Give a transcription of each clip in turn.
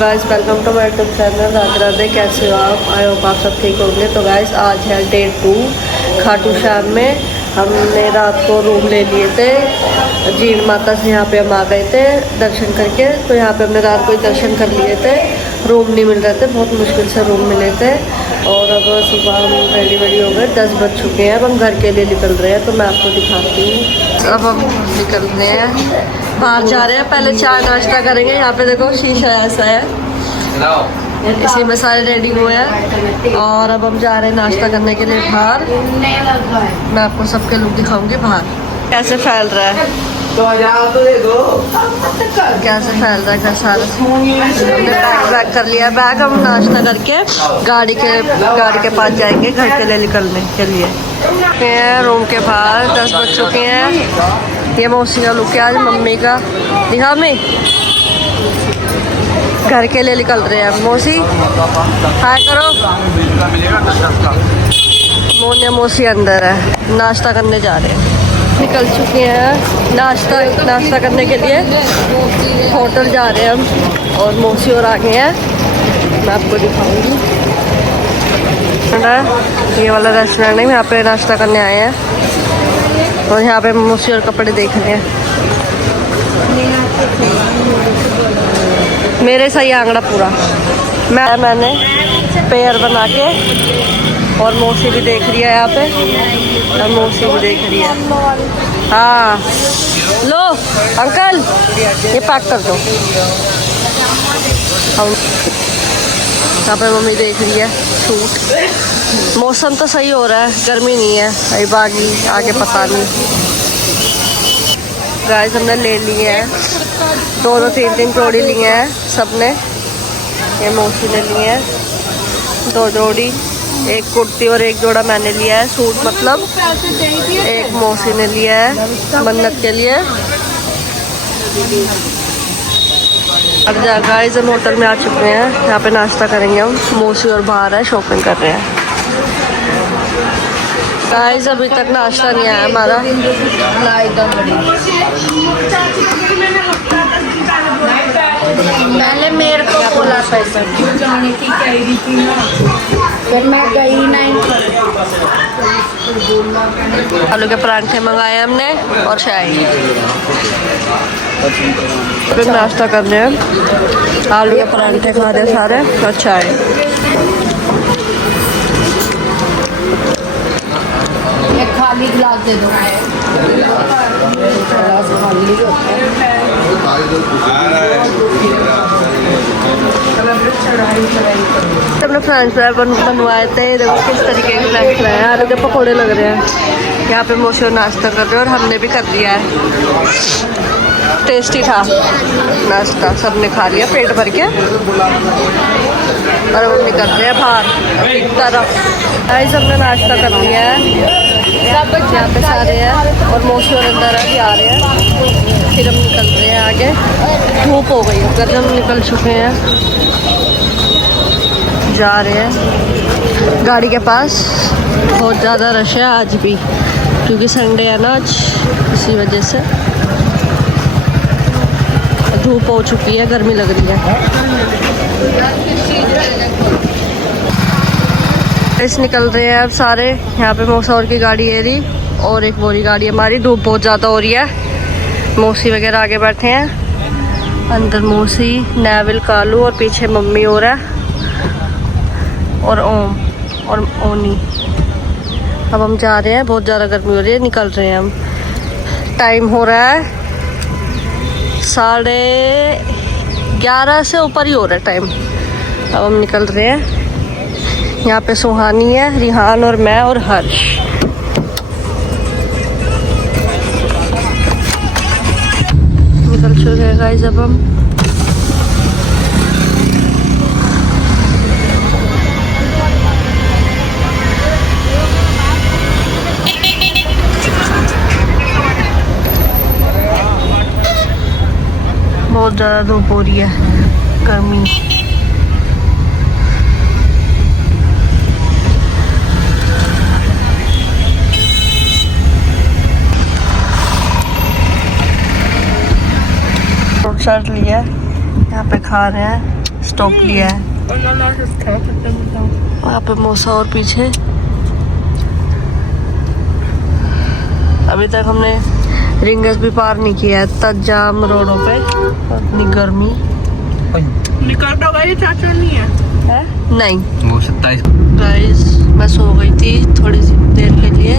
Guys welcome to my YouTube channel. Radhe Radhe, कैसे हो आप? आई होप आप सब ठीक होंगे। तो गाइस आज है डे 2 खाटू श्याम में। हमने रात को रूम ले लिए थे जीण माता से। यहाँ पे हम आ गए थे दर्शन करके। तो यहाँ पे हमने रात को ही दर्शन कर लिए थे। रूम नहीं मिल रहे थे, बहुत मुश्किल से रूम मिले थे। और अब सुबह हम रेडी वेडी हो गए, 10 बज चुके हैं। अब हम घर के लिए निकल रहे हैं, तो मैं आपको दिखाती हूँ। अब हम निकल रहे हैं, बाहर जा रहे हैं। पहले चाय नाश्ता करेंगे। यहाँ पे देखो शीशा ऐसा है, इसी में सारे रेडी हुए हैं। और अब हम जा रहे हैं नाश्ता करने के लिए बाहर। मैं आपको सबके लुक दिखाऊंगी बाहर कैसे फैल रहा है, कैसे फैल रहा है घर सारा। हमने पैक कर लिया बैग। हम नाश्ता करके गाड़ी के पास जाएंगे घर के लिए निकलने के लिए। रूम के बाहर 10 बज चुके हैं। ये मौसी का लुक है आज, मम्मी का दिखा मैं। घर के लिए निकल रहे हैं मौसी, हाय करो। मोनिया मौसी अंदर है, नाश्ता करने जा रहे हैं। निकल चुके हैं नाश्ता करने के लिए। होटल जा रहे हैं हम, और मौसी और आगे हैं, मैं आपको दिखाऊंगी। ये वाला रेस्टोरेंट है, यहाँ पे नाश्ता करने आए हैं। और यहाँ पे मौसी और कपड़े देख रहे हैं। मेरे सही आंगड़ा पूरा मैंने पेयर बना के। और मौसी भी देख रही है यहाँ पे, और मौसी भी देख रही है। हाँ लो अंकल, ये पैक कर दो। यहाँ पे मम्मी देख रही है सूट। मौसम तो सही हो रहा है, गर्मी नहीं है। अभी बाकी आगे पता नहीं। गाइस हमने ले लिए हैं 2-3 जोड़ी लिए हैं सबने। ये मौसी ने लिए हैं 2 जोड़ी, एक कुर्ती और एक जोड़ा मैंने लिया है सूट, मतलब एक मौसी ने लिया है मन्नत के लिए। अब गाइस हम होटल में आ चुके हैं। यहाँ पे नाश्ता करेंगे हम। मौसी और बाहर है, शॉपिंग कर रहे हैं। गाइस अभी तक नाश्ता नहीं आया हमारा। पहले मेरे को बोला पैसा जाने की कह रही थी ना, फिर मैं गई नहीं। आलू के परांठे मंगाए हमने और चाय। फिर नाश्ता कर रहे हैं, आलू के परांठे खा रहे सारे और चाय। एक खाली गिलास दे दो। हमने फ्रेंच फ्राई बनवाए थे। देखो किस तरीके के फ्रेंच फ्राई हैं, आलू के पकौड़े लग रहे हैं। यहाँ पे मौसी नाश्ता कर रहे हैं और हमने भी कर लिया है। टेस्टी था नाश्ता, सबने खा लिया पेट भर के। और हम निकल रहे हैं बाहर तरफ। ऐसे हमने नाश्ता कर लिया है, यहाँ पे सारे हैं। और मौसी और अंदर आ रहे हैं। फिर हम निकल रहे हैं आगे। धूप हो गई, घर हम निकल चुके हैं, जा रहे हैं गाड़ी के पास। बहुत ज़्यादा रश है आज भी, क्योंकि संडे है ना आज, इसी वजह से धूप हो चुकी है, गर्मी लग रही है। इस निकल रहे हैं अब सारे। यहाँ पे मौसा की गाड़ी है रही, और एक बोरी गाड़ी हमारी। धूप बहुत ज़्यादा हो रही है। मौसी वगैरह आगे बैठे हैं, अंदर मौसी, नेविल, कालू और पीछे मम्मी हो रहा है, और ओम और ओनी। अब हम जा रहे हैं, बहुत ज़्यादा गर्मी हो रही है, निकल रहे हैं हम। टाइम हो रहा है 11:30 से ऊपर ही हो रहा है टाइम। अब हम निकल रहे हैं। यहाँ पे सुहानी है, रिहान और मैं और हर्ष। निकल चुके हैं गाइस अब हम। बहुत ज़्यादा धूप हो रही है, गर्मी। शर्ट लिया, यहाँ पे खा रहे हैं स्टॉप लिया है। वहाँ पे मौसा और पीछे। अभी तक हमने रिंगस भी पार नहीं किया है, इतना जाम रोडों पे, इतनी गर्मी। निकल तो गई, चाचू नहीं है? नहीं वो 27 गाइस, मैं सो गई थी थोड़ी सी देर के लिए,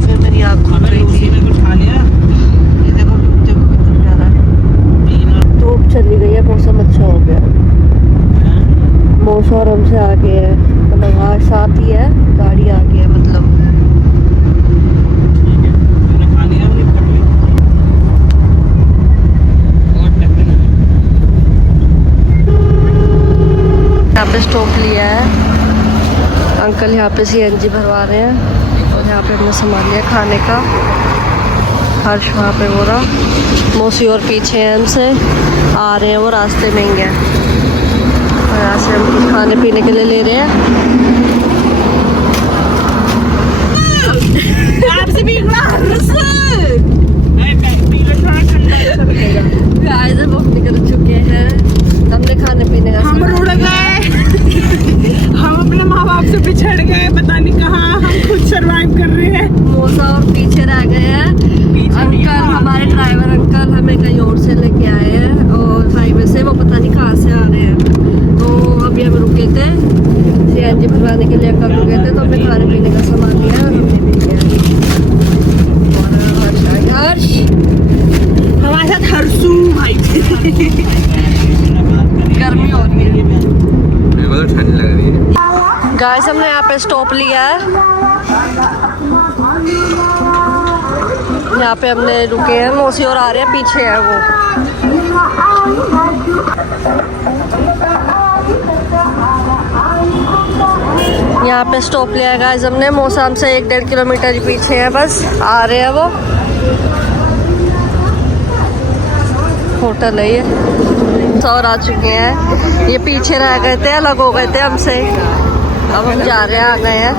फिर मेरी आँख खुल गई थी। कुछ खा लिया? ये देखो देखो कितना प्यारा है। धूप चली गई है, मौसम अच्छा हो गया। मौसम और हमसे आगे है, मतलब आज साथ ही है, गाड़ी आगे है मतलब। खा लिया, निकल लिया। यहाँ पे स्टॉप लिया है, अंकल यहाँ पे सीएनजी भरवा रहे हैं, और यहाँ पे हमने सामान लिया खाने का। हर्ष वहाँ पे हो रहा, मौसी और पीछे हैं हमसे, आ रहे हैं वो रास्ते में ही हैं, और यहाँ से हम कुछ खाने पीने के लिए ले रहे हैं। आपसे भी गाइस वो निकल चुके हैं, हमने खाने पीने का हम रुड़ गए। हम अपने माँ बाप से बिछड़ गए, पता नहीं कहाँ हम खुद सरवाइव कर रहे हैं। मौसा और पीछे रह गए हैं। अंकल, हमारे ड्राइवर अंकल हमें कहीं और से लेके आए हैं, और हाईवे से, वो पता नहीं कहाँ से आ रहे हैं। तो अभी हम रुके थे सीएनजी भरवाने के लिए, अंकल रुके थे, तो हमने खाने पीने का सामान लिया और हमने भी लिया। हर्ष हमारे साथ हर्षू भाई। गर्मी हो रही है। मेरे को तो ठंड लग रही है। गाइस हमने यहाँ पे स्टॉप लिया है, यहाँ पे हमने रुके हैं, मौसी और आ रहे हैं, पीछे है वो। यहाँ पे स्टॉप लिया है गाइस हमने, मौसा हमसे 1-1.5 किलोमीटर ही पीछे है, बस आ रहे हैं वो। होटल है ये, और आ चुके हैं। ये पीछे रह गए थे, अलग हो गए थे हमसे, अब हम जा रहे हैं, आ गए हैं।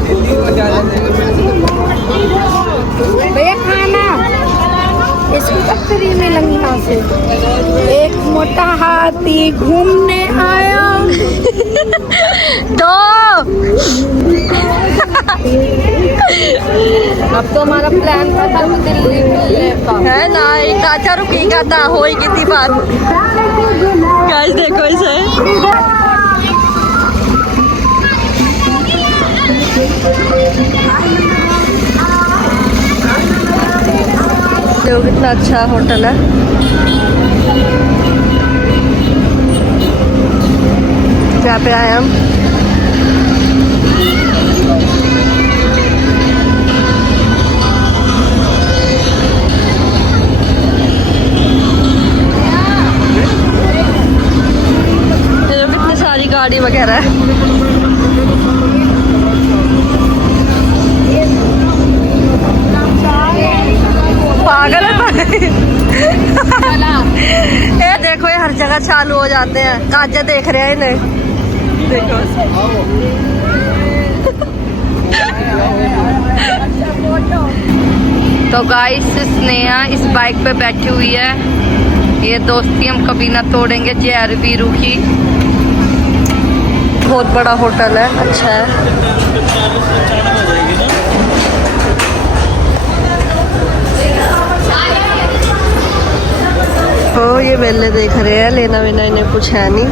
भैया खाना इसको फ्री में लगी यहाँ से। एक मोटा हाथी घूमने आया। तो अब तो हमारा प्लान था दिल्ली का है ना, एक काचा रुकेगा था, होई कितनी बात। गाइस देखो इसे, देखो कितना अच्छा होटल है। यहाँ पे आए हम। कितनी सारी गाड़ी वगैरह है। पागल है ये देखो, ये हर जगह चालू हो जाते हैं, काजे देख रहे हैं इन्हें, देखो। तो गाइस, स्नेहा इस बाइक पे बैठी हुई है, ये दोस्ती हम कभी ना तोड़ेंगे, जैर वीरू की। बहुत बड़ा होटल है, अच्छा है। तो ये मेले देख रहे हैं, लेना वेना इन्हें कुछ है नहीं,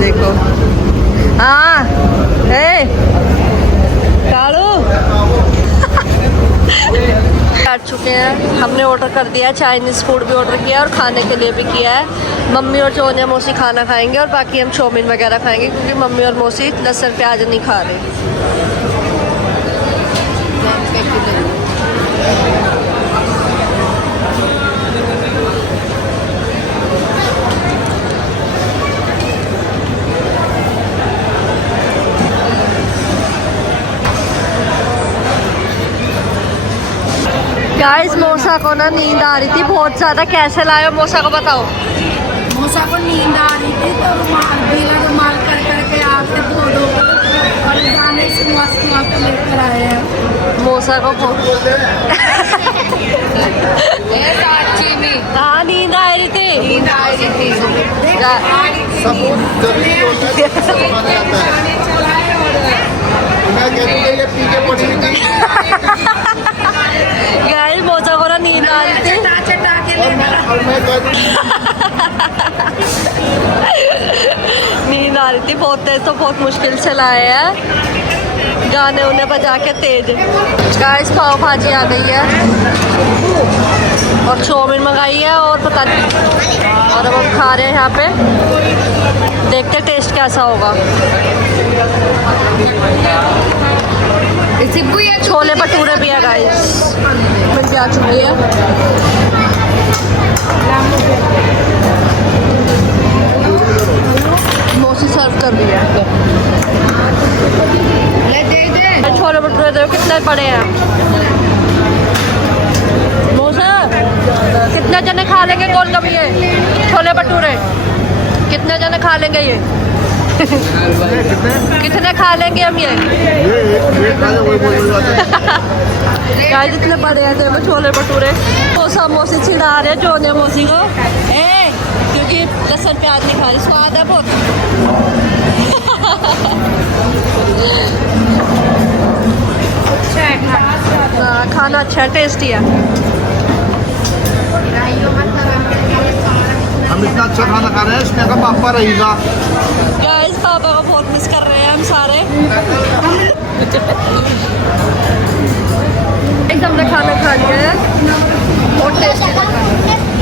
देखो। हाँ कालू काट चुके हैं, हमने ऑर्डर कर दिया है, चाइनीज़ फूड भी ऑर्डर किया है और खाने के लिए भी किया है। मम्मी और जोनिया मौसी खाना खाएंगे और बाकी हम चाउमीन वगैरह खाएंगे, क्योंकि मम्मी और मौसी लहसुन प्याज नहीं खा रहे। गाइस मौसा को ना नींद आ रही थी बहुत ज़्यादा, कैसे लाए हो मौसा को बताओ। मौसा को नींद आ रही थी, तो रुमाल कर करके आके धो और जाने से मस्त लेकर आए हैं। मौसा को साक्षी में हाँ नींद आ रही थी। नींद आ रही थी। गाइस मौसा को ना नींद आ रही थी। नींद आ रही थी बहुत तेज, तो बहुत मुश्किल से लाए हैं गाने उन्हें बजा के तेज। गाइस पाव भाजी आ गई है और चाउमीन मंगाई है और पता नहीं, और अब हम खा रहे हैं यहाँ पे, देखते टेस्ट कैसा होगा। छोले भटूरे भी है गाइस, मिल भी आ चुकी है। मौसी सर्व कर रही है। छोले भटूरे देखो कितने बड़े हैं। मौसा कितने जने खा लेंगे गोलगप्पे ये छोले भटूरे? कितने जने खा लेंगे ये? कितने खा लेंगे हम ये? गाइस इतने बड़े हैं देखो छोले भटूरे। मौसा मौसी चिढ़ा रहे जो ने मौसी को, क्योंकि लहसुन प्याज नहीं खा रही, स्वाद है बहुत। खाना अच्छा है, टेस्टी है। हम इतना अच्छा खाना खा रहे हैं, इसमें का पापा रहेगा। गाइस पापा को बहुत मिस कर रहे हैं हम सारे। हमने खाना खा लिया है, बहुत टेस्टी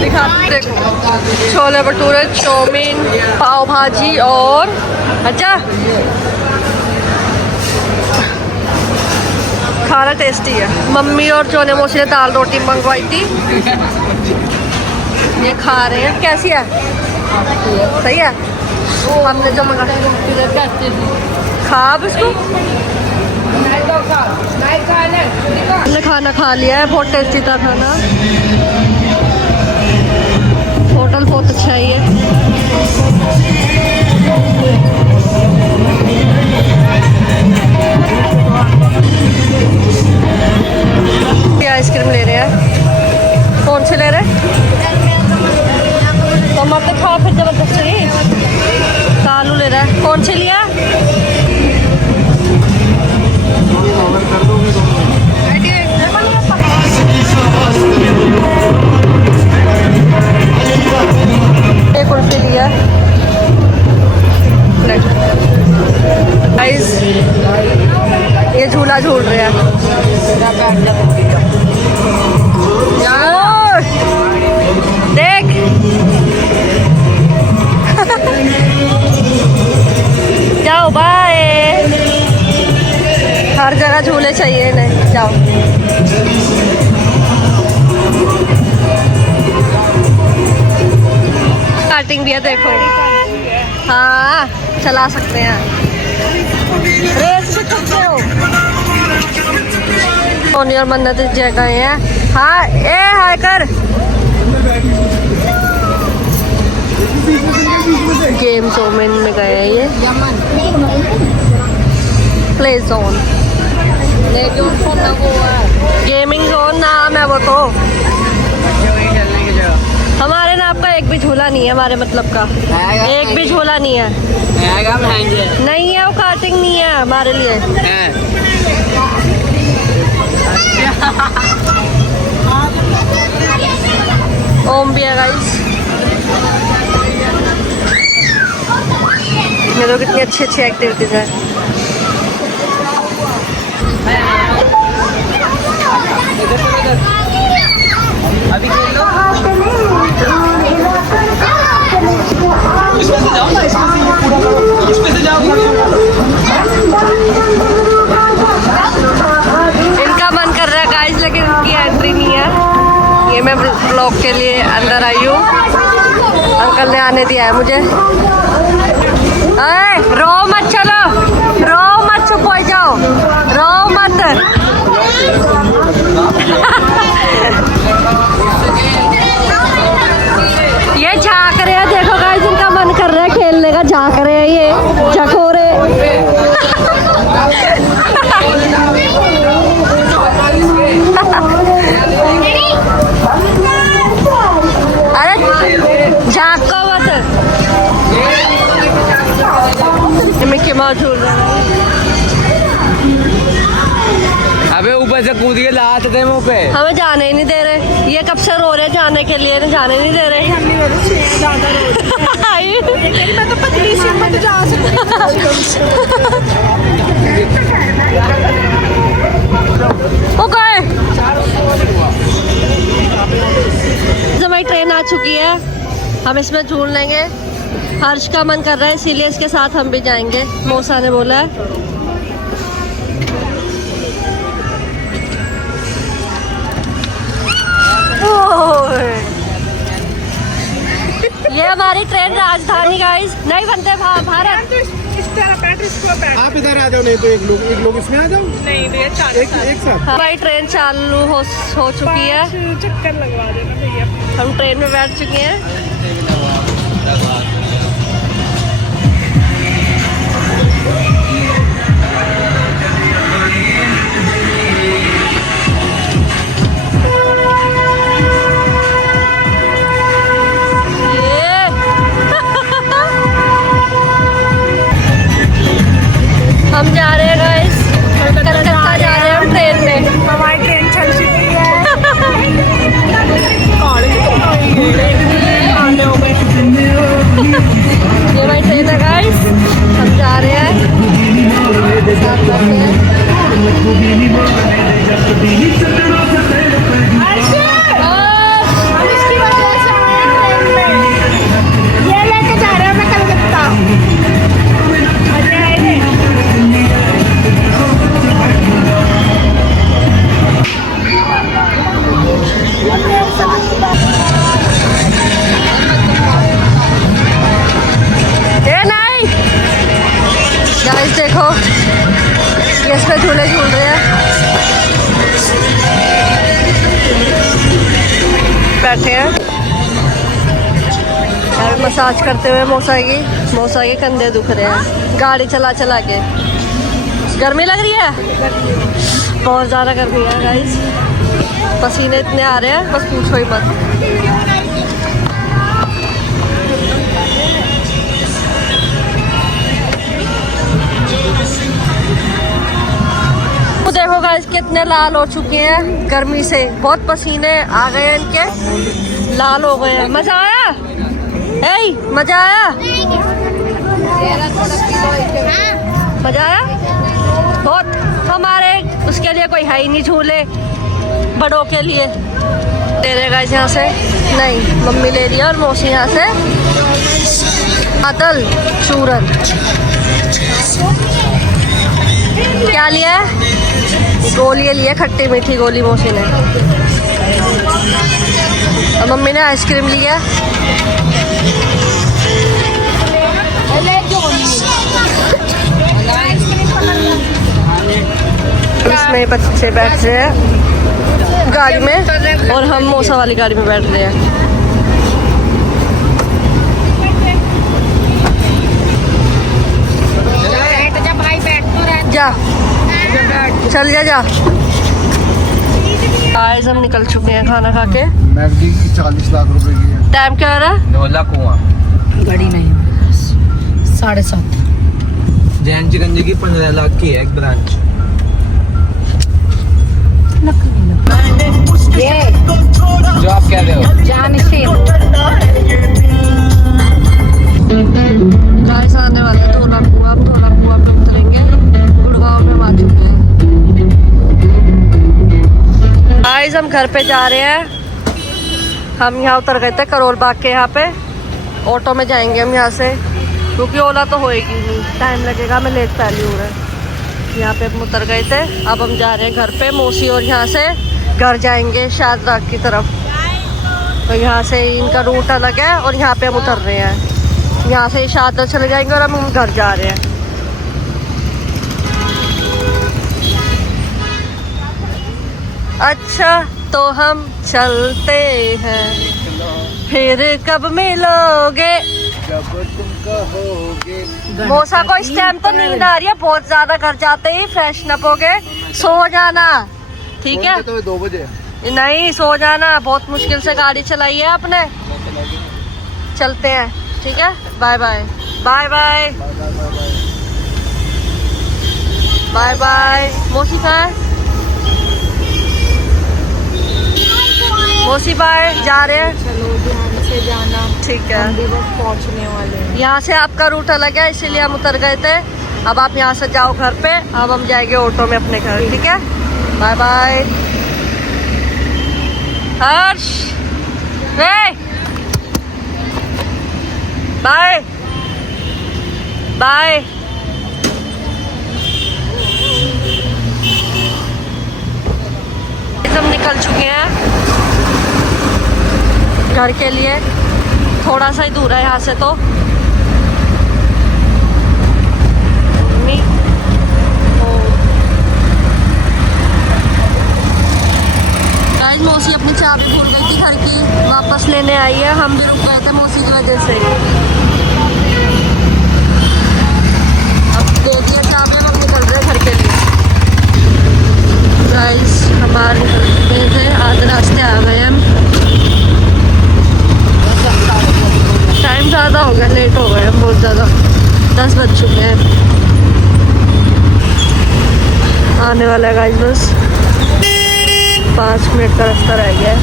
दिखा। देखो छोले भटूरे, चाउमीन, पाव भाजी और अच्छा खाना टेस्टी है। मम्मी और जोने मौसी ने दाल रोटी मंगवाई थी, ये खा रहे हैं। कैसी है? सही है। हमने जो मंगाया खा अब इसको। हमने खाना खा लिया है, बहुत टेस्टी था खाना। होटल बहुत अच्छा है ये। आइसक्रीम ले रहे हैं। कौन से ले रहे हैं? तो मत खाओ फिर जबरदस्ती। कालू ले रहा है। कौन से लिया? एक कुल्फी लिया। गाइस ये झूला झूल रहे हैं। देख जाओ बाय। हर जगह झूले चाहिए नहीं, जाओ। स्टार्टिंग भी है देखो। हाँ चला सकते हैं, रेस भी सकते हो। सोनी और मन्नत इस जगह हैं। हाँ हाय कर। गेम जोन में गए हैं ये, प्ले जोन, गेमिंग जोन नाम है वो। तो हमारे ना आपका एक भी झूला नहीं है, हमारे मतलब का एक भी झूला नहीं है। नहीं है वो, कार्टिंग नहीं है हमारे लिए। ओम भी है गाइस। ये तो कितनी अच्छी अच्छी एक्टिविटीज है। अभी खेल लो। इसमें से जाओ। इनका मन कर रहा है गाइस, लेकिन इनकी एंट्री नहीं है। ये मैं ब्लॉग के लिए अंदर आई हूँ, अंकल ने आने दिया है मुझे। रो मत, चलो रो मत, चुप हो जाओ, रो मत। ये झांक रहे हैं, देखो गाइस इनका मन कर रहा है खेलने का, झांक रहे हैं ये झकोरे। से? ये मिक्की माउस झूल रहा है। अबे ऊपर से कूद के लात दे मुंह पे। हमें जाने ही नहीं दे रहे, ये कब से रो रहे हैं जाने के लिए, जाने नहीं दे रहे। मैं तो पतली सी हूँ, मैं तो जा सकती वो गए। हमारी ट्रेन आ चुकी है, हम इसमें झूल लेंगे। हर्ष का मन कर रहा है इसीलिए इसके साथ हम भी जाएंगे, मौसा ने बोला है। ये हमारी ट्रेन राजधानी गाइस, नहीं बनते भारत। इस तरह बैठ, इसको बैठ। आप इधर आ जाओ, नहीं तो एक लोग इसमें आ जाओ। नहीं भैया, एक साथ। हमारी ट्रेन चालू हो चुकी है, चक्कर लगवा देना भैया। हम ट्रेन में बैठ चुके हैं। हम जा रहे हैं गाइस, कलकत्ता जा रहे हैं हम ट्रेन में। हमारी ट्रेन चल चुकी है। ये हमारी ट्रेन है गाइस, हम जा रहे हैं। साथ बैठे हैं। हम इसकी वजह से आए हैं ट्रेन में। ये लेके जा रहे हैं मैं कलकत्ता। मजे आए थे। गाइस देखो, ये इस पे झूले झूल रहे हैं, बैठे हैं और मसाज करते हुए। मौसा के कंधे दुख रहे हैं गाड़ी चला चला के। गर्मी लग रही है, बहुत ज़्यादा गर्मी है गाइस, पसीने इतने आ रहे हैं बस पूछो ही मत। देखो गाइस कितने लाल हो चुके हैं गर्मी से, बहुत पसीने आ गए हैं इनके, लाल हो गए हैं। मजा आया? मजा आया? मजा आया बहुत। हमारे उसके लिए कोई है ही नहीं झूले बड़ों के लिए। ले रहे गाइस यहाँ से, नहीं मम्मी ले रही है और मौसी यहाँ से अदल चूरन। क्या लिया है? गोली लिया, खट्टी मीठी गोली मौसी ने, और मम्मी ने आइसक्रीम लिया। इसमें बच्चे बैठ रहे हैं गाड़ी में और हम मौसा वाली गाड़ी में बैठ रहे हैं। जा चल जा। गाइस हम निकल चुके हैं खाना खा के। मैगडी की 40 लाख रुपए की है। टाइम क्या हो रहा है? 9 लाख कुआं गाड़ी नहीं, 7:30। जैन चिकंजी की 15 लाख की है एक ब्रांच। जो आप कह रहे हो जान से गाइस आने वाले हैं धोला कुआं पे उतरेंगे। गुड़गांव में हम आ चुके हैं गाइस, हम घर पे जा रहे हैं। हम यहाँ उतर गए थे करोल बाग के, यहाँ पे ऑटो में जाएंगे हम यहाँ से, क्योंकि ओला तो होएगी नहीं, टाइम लगेगा, मैं लेट पहली हूँ। यहाँ पे हम उतर गए थे, अब हम जा रहे हैं घर पे। मौसी और यहाँ से घर जाएंगे शादराग की तरफ, तो यहाँ से इनका रूट अलग है और यहाँ पे हम उतर रहे हैं। यहाँ से शादराग चले जाएंगे और हम घर जा रहे हैं। अच्छा तो हम चलते हैं, फिर कब मिलोगे? जब तुम कहोगे। मौसा को इस टाइम तो नींद आ रही है बहुत ज्यादा, घर जाते ही फ्रेशनअप हो गए, सो जाना ठीक है? तो 2 बजे नहीं, सो जाना, बहुत मुश्किल से गाड़ी चलाई है आपने। चलते हैं। ठीक है, bye bye bye bye bye bye. मौसी कहाँ है? मौसी बाय, जा रहे हैं। चलो ध्यान से जाना, ठीक है। हम भी बस पहुंचने वाले हैं। यहाँ से आपका रूट अलग है, इसीलिए हम उतर गए थे। अब आप यहाँ से जाओ घर पे, अब हम जाएंगे ऑटो में अपने घर, ठीक है। Bye bye. हर्ष वे बाय बाय। हम निकल चुके हैं घर के लिए। थोड़ा सा ही दूर है यहाँ से तो। गाइस मौसी अपनी चाबी भूल गई थी घर की, वापस लेने आई है। हम भी रुक गए थे मौसी की वजह से। अब दे दिया चाबी, हम निकल रहे घर के लिए। गाइस हम बाहर निकल चुके थे, आधे रास्ते आ गए हम। टाइम ज़्यादा हो गया, लेट हो गए हम बहुत ज़्यादा। 10 बज चुके हैं। आने वाला है गाइस, बस 5 मिनट का रास्ता रह गया है।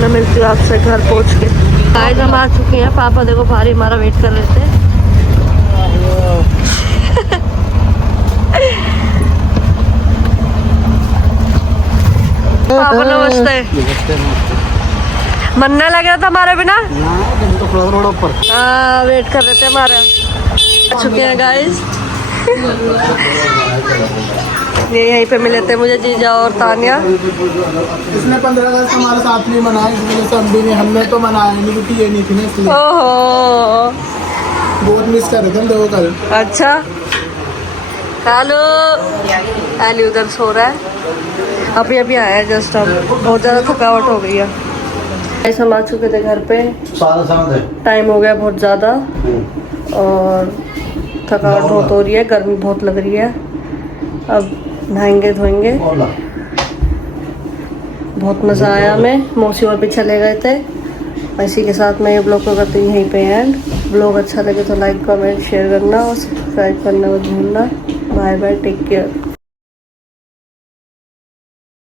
मैं मिलती हूँ आपसे घर पहुँच के। गाइस हम आ चुके हैं। पापा देखो बाहर ही हमारा वेट कर रहे थे। पापा नमस्ते। मन नहीं लग रहा था हमारे बिना? हाँ वेट कर रहे थे हमारा। आ चुके हैं गाइस। ये यहीं पे मिले थे मुझे जीजा और तानिया। इसने 15 अगस्त हमारे साथ नहीं मनाया, इस वजह से हम भी नहीं, हमने तो मनाया नहीं क्योंकि ये नहीं थी ना, इसलिए ओहो बहुत मिस कर रहे थे हम देखो कल। अच्छा। हेलो हेलो, उधर सो रहा है। अभी अभी आया है जस्ट। अब बहुत ज़्यादा थकावट हो गई है। ऐसा हम आ चुके थे घर पे। टाइम हो गया बहुत ज़्यादा और थकावट बहुत हो रही है, गर्मी बहुत लग रही है। अब नहाएंगे धोएंगे। बहुत मज़ा आया हमें। मौसी और भी चले गए थे। इसी के साथ मैं ये ब्लॉग को करती हूँ यहीं पे एंड। ब्लॉग अच्छा लगे तो लाइक कमेंट शेयर करना और सब्सक्राइब करना मत भूलना। Bye bye, take care.